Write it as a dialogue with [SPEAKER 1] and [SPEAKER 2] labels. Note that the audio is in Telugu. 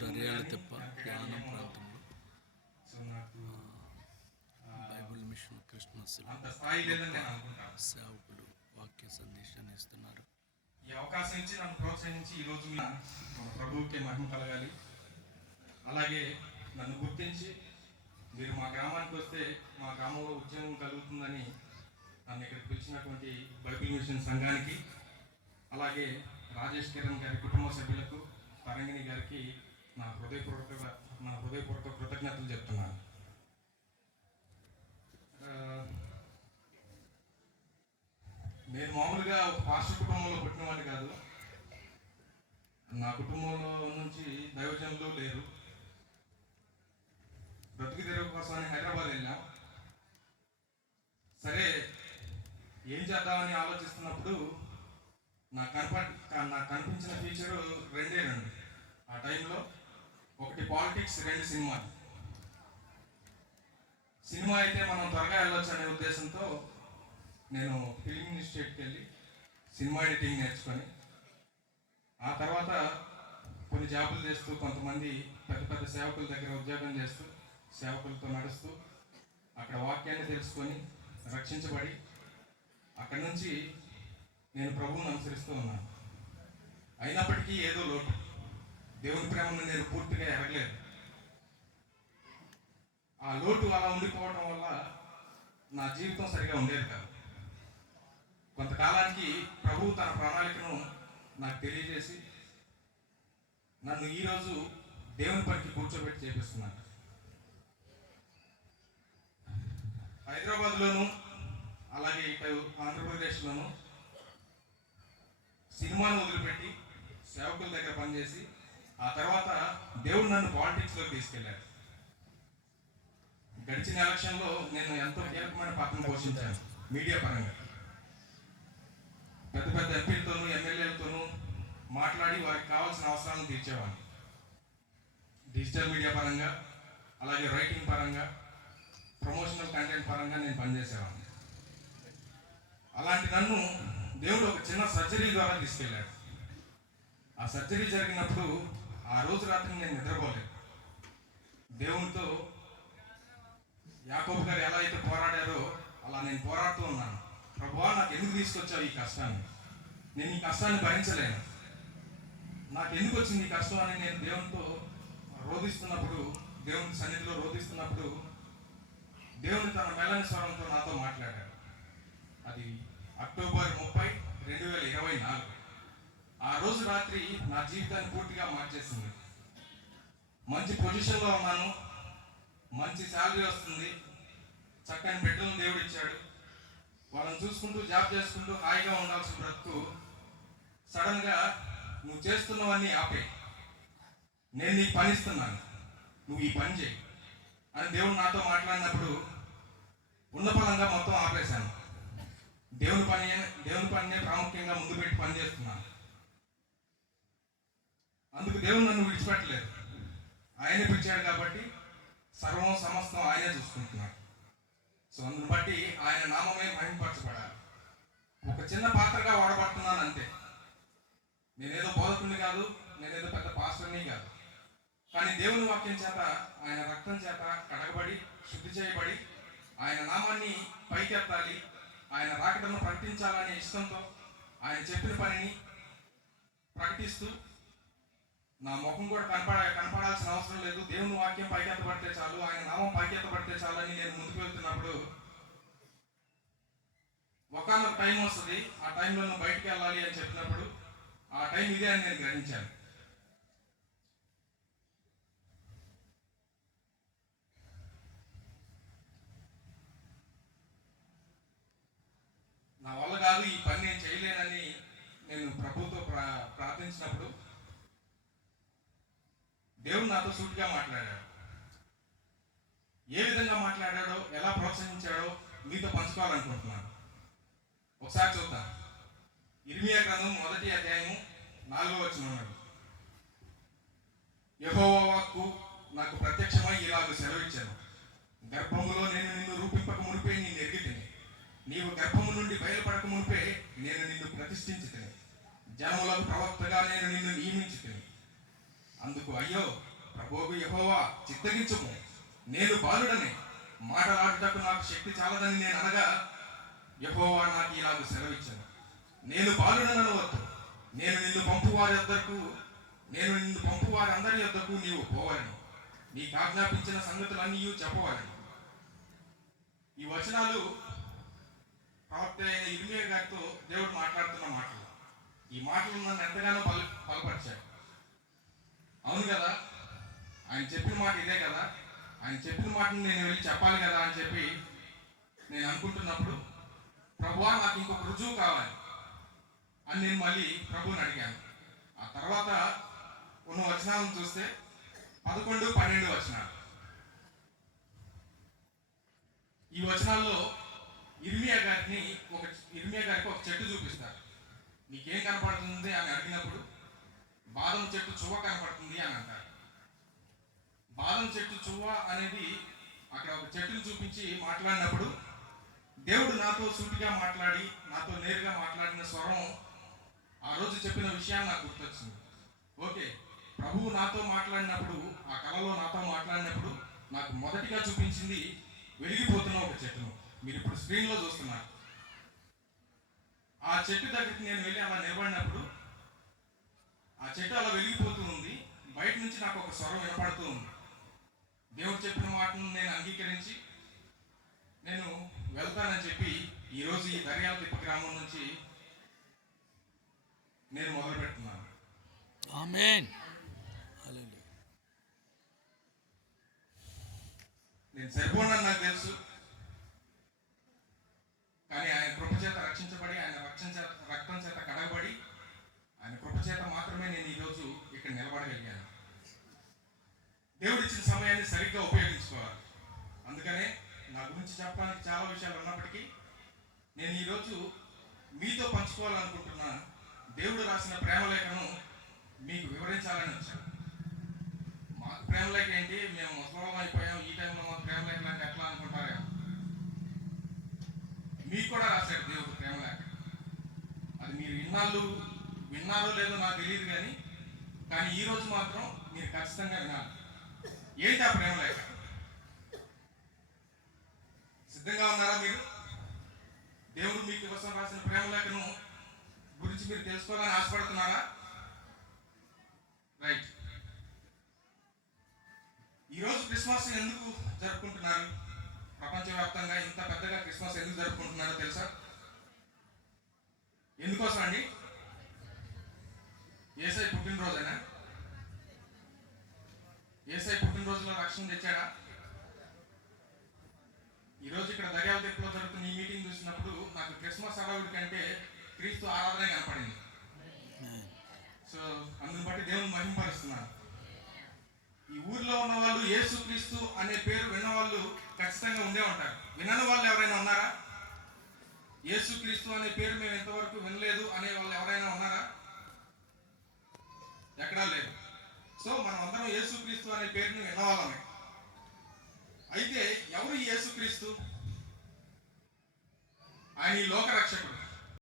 [SPEAKER 1] దర్యాల తెప్ప యానం ప్రాంతంలో. బైబిల్ మిషన్
[SPEAKER 2] అనుకుంటాను.
[SPEAKER 1] సేవకులు వాక్య సందేశాన్ని ఇస్తున్నారు.
[SPEAKER 2] ఈ అవకాశం ఇచ్చి నన్ను ప్రోత్సహించి ఈ రోజు మీ- మన ప్రభువుకి మహిమ కలగాలి. అలాగే నన్ను గుర్తించి మీరు మా గ్రామానికి వస్తే మా గ్రామంలో ఉద్యోగం కలుగుతుందని నన్ను ఇక్కడికి పిలిచినటువంటి బైబిల్ మిషన్ సంఘానికి అలాగే రాజేష్ కిరణ్ గారి కుటుంబ సభ్యులకు తరంగిణి గారికి నా హృదయపూర్వక నా హృదయపూర్వక కృతజ్ఞతలు చెప్తున్నాను. నేను మామూలుగా పాస్టర్ కుటుంబంలో పుట్టినవాడిని కాదు. నా కుటుంబంలో నుంచి దైవజనులు లేరు. బ్రతుకు తెరవ కోసం అని హైదరాబాద్ వెళ్ళాం. సరే ఏం చేద్దామని ఆలోచిస్తున్నప్పుడు నాకు కనప నాకు కనిపించిన ఫీచరు రెండే రెండు. ఆ టైంలో ఒకటి పాలిటిక్స్ రెండు సినిమా. సినిమా అయితే మనం త్వరగా వెళ్ళొచ్చు అనే ఉద్దేశంతో నేను ఫిలిం ఇన్స్టిట్యూట్కి వెళ్ళి సినిమా ఎడిటింగ్ నేర్చుకొని ఆ తర్వాత కొన్ని జాబులు చేస్తూ కొంతమంది పెద్ద పెద్ద సేవకుల దగ్గర ఉద్యోగం చేస్తూ సేవకులతో నడుస్తూ అక్కడ వాక్యాన్ని తెలుసుకొని రక్షించబడి అక్కడి నుంచి నేను ప్రభువుని అనుసరిస్తూ ఉన్నాను. అయినప్పటికీ ఏదో లోటు. దేవుని ప్రేమను నేను పూర్తిగా ఎరగలేదు ఆ లోటు అలా ఉండిపోవడం వల్ల నా జీవితం సరిగా ఉండేది కాదు. కొంతకాలానికి ప్రభువు తన ప్రణాళికను నాకు తెలియజేసి నన్ను ఈరోజు దేవుని పనికి కూర్చోబెట్టి చేపిస్తున్నాను హైదరాబాద్లోను అలాగే ఇటు ఆంధ్రప్రదేశ్లోను సినిమాను వదిలిపెట్టి సేవకుల దగ్గర పనిచేసి ఆ తర్వాత దేవుడు నన్ను పాలిటిక్స్లోకి తీసుకెళ్ళారు గడిచిన ఎలక్షన్లో నేను ఎంతో కీలకమైన పాత్రను పోషించాను మీడియా పరంగా. పెద్ద పెద్ద ఎంపీలతోనూ ఎమ్మెల్యేలతోనూ మాట్లాడి వారికి కావాల్సిన అవసరాలను తీర్చేవాడిని. డిజిటల్ మీడియా పరంగా అలాగే రైటింగ్ పరంగా ప్రమోషనల్ కంటెంట్ పరంగా నేను పనిచేసేవాడిని. అలాంటి నన్ను దేవుడు ఒక చిన్న సర్జరీ ద్వారా తీసుకెళ్ళాడు. ఆ సర్జరీ జరిగినప్పుడు ఆ రోజు రాత్రి నేను నిద్రపోలేదు. దేవునితో యాకోబు గారు ఎలా అయితే పోరాడారో అలా నేను పోరాడుతూ ఉన్నాను. ప్రభువా నాకు ఎందుకు తీసుకొచ్చావు ఈ కష్టాన్ని? నేను ఈ కష్టాన్ని భరించలేను. నాకు ఎందుకు వచ్చింది ఈ కష్టం అని నేను దేవునితో రోధిస్తున్నప్పుడు దేవుని సన్నిధిలో రోధిస్తున్నప్పుడు దేవుని తన మెల్లని స్వరంతో నాతో మాట్లాడాడు. అది అక్టోబర్ ముప్పై రెండు వేల ఇరవై నాలుగు. ఆ రోజు రాత్రి నా జీవితాన్ని పూర్తిగా మార్చేసింది. మంచి పొజిషన్లో ఉన్నాను. మంచి శాలరీ వస్తుంది. చక్కని బిడ్డలను దేవుడు ఇచ్చాడు. వాళ్ళని చూసుకుంటూ జాబ్ చేసుకుంటూ హాయిగా ఉండాల్సిన బ్రతుకు సడన్గా నువ్వు చేస్తున్నవన్నీ ఆపే. నేను నీకు పని ఇస్తున్నాను. నువ్వు ఈ పని చేయి అని దేవుడు నాతో మాట్లాడినప్పుడు ఉన్న పరంగా మొత్తం ఆపేశాను. దేవుని పని దేవుని పనినే ప్రాముఖ్యంగా ముందు పెట్టి పని చేస్తున్నాను. అందుకు దేవుడు నన్ను విడిచిపెట్టలేదు. ఆయనే పిలిచాడు కాబట్టి సర్వం సమస్తం ఆయనే చూసుకుంటున్నాడు. సో అందును బట్టి ఆయన నామమే మహిమపరచబడాలి ఒక చిన్న పాత్రగా వాడబడుతున్నాను అంతే. నేనేదో బోధకుడిని కాదు నేనేదో పెద్ద పాస్టర్ని కాదు. కానీ దేవుని వాక్యం చేత ఆయన రక్తం చేత కడగబడి శుద్ధి చేయబడి ఆయన నామాన్ని పైకెత్తాలి ఆయన రాకటను ప్రకటించాలనే ఇష్టంతో ఆయన చెప్పిన పనిని ప్రకటిస్తూ నా ముఖం కూడా కనపడ కనపడాల్సిన అవసరం లేదు. దేవుని వాక్యం పైకెత్తబడితే చాలు. ఆయన నామం పైకెత్తబడితే చాలు అని నేను ముందుకు వెళ్తున్నప్పుడు ఒకనొక టైం వస్తుంది. ఆ టైంలో నువ్వు బయటికి వెళ్ళాలి అని చెప్పినప్పుడు ఆ టైం ఇదే అని నేను గ్రహించాను నా వల్ల కాదు ఈ పని నేను చేయలేనని నేను ప్రభుతో ప్రా ప్రార్థించినప్పుడు దేవుడు నాతో సూటిగా మాట్లాడాడు ఏ విధంగా మాట్లాడాడో ఎలా ప్రోత్సహించాడో మీతో పంచుకోవాలనుకుంటున్నాను. ఒకసారి చూద్దాం. ఇర్మియా గ్రంథం మొదటి అధ్యాయము నాలుగో వచ్చిన యహోవాకు నాకు ప్రత్యక్షమై ఇలాగ సెలవిచ్చాను. గర్భములో నేను నిన్ను రూపింపక మునిపే నేను ఎరిగితిని నీవు గర్భము నుండి బయలుపడక మునిపే నేను నిన్ను ప్రతిష్ఠించి జనములకు ప్రవక్తగా నేను నిన్ను నియమించి అందుకు అయ్యో ప్రభువు యహోవా చిత్తగించుము. నేను బాలుడని. మాటలాడుటకు నాకు శక్తి చాలదని నేను అనగా యహోవా నాకు ఇలాగ సెలవిచ్చాను నేను బాలుడని అనవద్దు నేను నిన్ను పంపు వారి వద్దకు నేను నిన్ను పంపు వారి అందరి వద్దకు నీవు పోవాలని. నీకు ఆజ్ఞాపించిన సంగతులన్నీ చెప్పవాలని. ఈ వచనాలు ప్రవక్త అయిన ఇర్మియ గారితో దేవుడు మాట్లాడుతున్న మాటలు. ఈ మాటలు నన్ను ఎంతగానో బల బలపరిచాయి. అవును కదా? ఆయన చెప్పిన మాట ఇదే కదా. ఆయన చెప్పిన మాటను నేను వెళ్ళి చెప్పాలి కదా అని చెప్పి నేను అనుకుంటున్నప్పుడు ప్రభువా నాకు ఇంకొక రుజువు కావాలి అని నేను మళ్ళీ ప్రభువుని అడిగాను. ఆ తర్వాత ఉన్న వచనాలను చూస్తే పదకొండు పన్నెండు వచనాలు. ఈ వచనాల్లో ఇర్మియా గారిని ఒక ఇర్మియా గారికి ఒక చెట్టు చూపిస్తారు. నీకేం కనపడుతుంది అని అడిగినప్పుడు బాదం చెట్టు చువ్వ కనపడుతుంది అని అంటారు. బాదం చెట్టు చువ్వ అనేది అక్కడ ఒక చెట్టును చూపించి మాట్లాడినప్పుడు దేవుడు నాతో సూటిగా మాట్లాడి నాతో నేరుగా మాట్లాడిన స్వరం ఆ రోజు చెప్పిన విషయాన్ని నాకు గుర్తొచ్చింది. ఓకే ప్రభువు నాతో మాట్లాడినప్పుడు ఆ కళలో నాతో మాట్లాడినప్పుడు నాకు మొదటిగా చూపించింది వెలిగిపోతున్న ఒక చెట్టును. మీరు ఇప్పుడు స్క్రీన్లో చూస్తున్నారు. ఆ చెట్టు దగ్గరికి నేను వెళ్ళి అలా నిలబడినప్పుడు ఆ చెట్టు అలా వెలిగిపోతూ ఉంది. బయట నుంచి నాకు ఒక స్వరం వినపడుతూ ఉంది. దేవుడు చెప్పిన మాటను నేను అంగీకరించి నేను వెళ్తానని చెప్పి ఈరోజు ఈ దర్యాల తిప్ప గ్రామం నుంచి నేను మొదలు పెడుతున్నాను నేను సరిపోనని నాకు తెలుసు కానీ ఆయన కృప చేత రక్షించబడి ఆయన రక్షణ చేత రక్తం చేత కడగబడి ఆయన కృప చేత మాత్రమే నేను ఈరోజు ఇక్కడ నిలబడగలిగాను దేవుడు ఇచ్చిన సమయాన్ని సరిగ్గా ఉపయోగించుకోవాలి అందుకనే నా గురించి చెప్పడానికి చాలా విషయాలు ఉన్నప్పటికీ నేను ఈరోజు మీతో పంచుకోవాలనుకుంటున్న దేవుడు రాసిన ప్రేమలేఖను మీకు వివరించాలని వచ్చాను. మాకు ప్రేమలేఖ ఏంటి? మేము ముసలం అయిపోయాం. ఈ టైంలో మాకు ప్రేమ అంటే ఎట్లా అనుకుంటారేమో మీకు కూడా రాశారు దేవుడు ప్రేమలేఖ. అది మీరు విన్నాళ్ళు విన్నారో లేదో నాకు తెలియదు కానీ కానీ ఈరోజు మాత్రం మీరు ఖచ్చితంగా వినాలి. ఏంటి ఆ ప్రేమలేఖ? సిద్ధంగా ఉన్నారా మీరు? దేవుడు మీకు కోసం రాసిన ప్రేమ లేఖను గురించి మీరు తెలుసుకోవాలని ఆశపడుతున్నారా? రైట్ ఈరోజు క్రిస్మస్ ఎందుకు జరుపుకుంటున్నారు? ప్రపంచవ్యాప్తంగా ఇంత పెద్దగా క్రిస్మస్ ఎందుకు జరుపుకుంటున్నారో తెలుసా? ఎందుకోసం అండి ఏసై పుట్టినరోజేనా? ఏసై పుట్టినరోజులో రక్షణ తెచ్చాడా? ఈరోజు ఇక్కడ దర్యాప్తు ఎక్కువ జరుగుతున్న ఈ మీటింగ్ చూసినప్పుడు నాకు క్రిస్మస్ హడావుడి కంటే క్రీస్తు ఆరాధన కనపడింది. సో అందుని బట్టి దేవుని మహింపరుస్తున్నాను. ఈ ఊర్లో ఉన్న వాళ్ళు యేసు క్రీస్తు అనే పేరు విన్న వాళ్ళు ఖచ్చితంగా ఉండే ఉంటారు. వినని వాళ్ళు ఎవరైనా ఉన్నారా? యేసు క్రీస్తు అనే పేరు మేము ఇంతవరకు వినలేదు అనే వాళ్ళు ఎవరైనా ఉన్నారా? ఎక్కడా లేదు. సో మనం అందరం యేసు క్రీస్తు అనే పేరుని విన్నవాళ్ళమే. అయితే ఎవరు ఈ ఆయన ఈ లోక రక్షకుడు